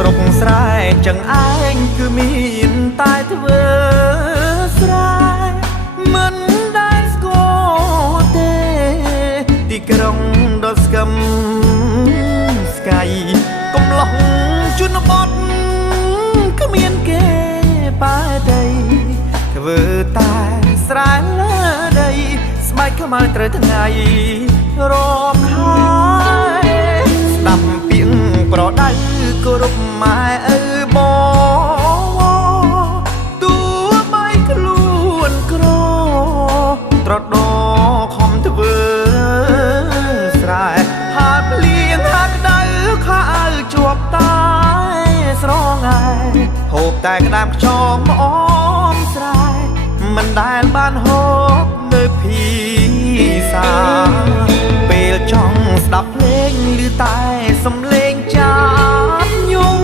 ស្រុកស្រែចឹងឯងគឺមានតែធ្វើស្រែមិនដែលស្គាល់ទេទីក្រុងដ៏ស្កឹមស្កៃកំឡុងជនបទគ្មានគេប៉ែដីធ្វើតែស្រែលើដីស្បែកខ្មៅត្រូវថ្ងៃរកហើយស្ដាប់ពាក្យប្រដៅគោរពម៉ែឪបងទោះបីខ្លួនក្រត្រដោខំធ្វើស្រែហាត់លៀងហាត់ដៅខោអាវជាប់តែស្រងាយហូបតែក្តាមខ្យងអមស្រែមិនដែលបានហូបនៅភីសាពេលចង់ស្ដាប់ភ្លេងឮតែ